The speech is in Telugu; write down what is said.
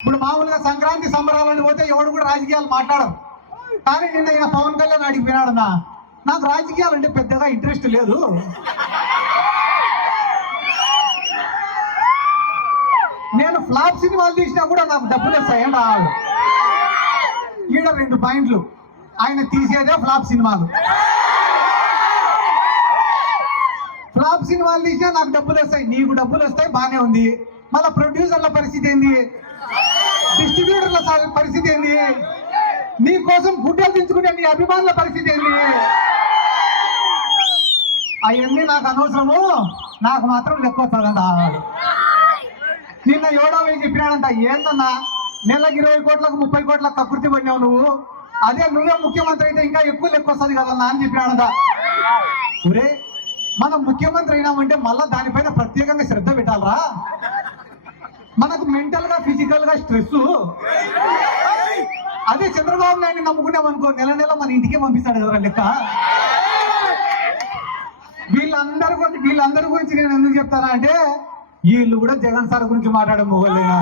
ఇప్పుడు మామూలుగా సంక్రాంతి సంబరాలని పోతే ఎవడు కూడా రాజకీయాలు మాట్లాడరు. కానీ నిన్న ఈయన పవన్ కళ్యాణ్ అడిగిపోయినాడన్నా, నాకు రాజకీయాలు అంటే పెద్దగా ఇంట్రెస్ట్ లేదు, నేను ఫ్లాప్ సినిమాలు తీసినా కూడా నాకు డబ్బులు వస్తాయండి. ఈడ 2 పాయింట్లు, ఆయన తీసేదే ఫ్లాప్ సినిమాలు. ఫ్లాప్ సినిమాలు తీసినా నాకు డబ్బులు వస్తాయి, నీకు డబ్బులు వస్తాయి, బానే ఉంది. మళ్ళీ ప్రొడ్యూసర్ల పరిస్థితి ఏంది, డిస్ట్రిబ్యూటర్ల పరిస్థితి ఏంది, నీ కోసం గుడ్డలు దించుకునే నీ అభిమానుల పరిస్థితి ఏంది? అవన్నీ నాకు అనవసరము, నాకు మాత్రం లెక్క వస్తుందంట. నిన్న 7వ వేలు చెప్పినాడంట. ఏందన్నా, నెలకు 20 కోట్లకు 30 కోట్లకు కకృతి పడినావు నువ్వు, అదే నువ్వే ముఖ్యమంత్రి అయితే ఇంకా ఎక్కువ లెక్క వస్తుంది కదన్నా అని చెప్పినాడంట. ఒరే, మనం ముఖ్యమంత్రి అయినామంటే మళ్ళా దానిపైన ప్రత్యేకంగా శ్రద్ధ పెట్టాలరా. మనకు మెంటల్ గా ఫిజికల్ గా స్ట్రెస్. అదే చంద్రబాబు నాయుడు నమ్ముకున్నామనుకో, నెల నెల మన ఇంటికే పంపిస్తాడు కదా లెక్క. వీళ్ళందరి గురించి నేను ఎందుకు చెప్తానా అంటే, వీళ్ళు కూడా జగన్ సార్ గురించి మాట్లాడే మొగలేనా.